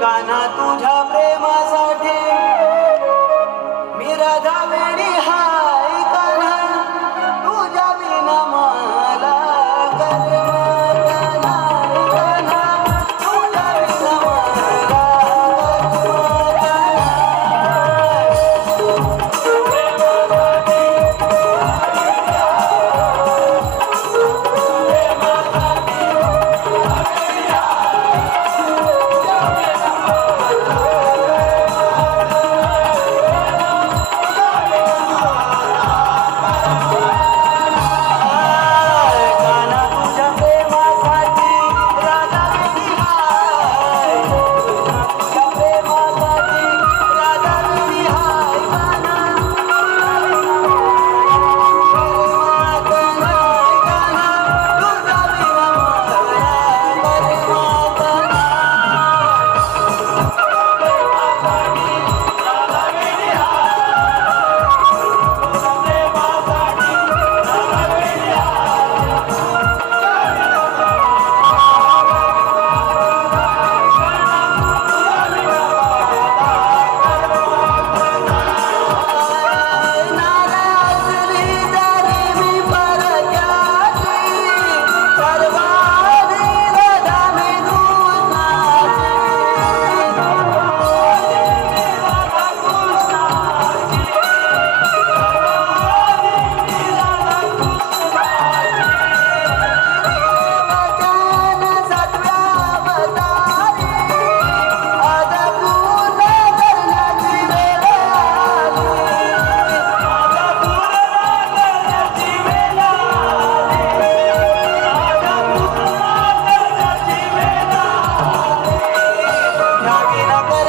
का ना तुझा Ginagawa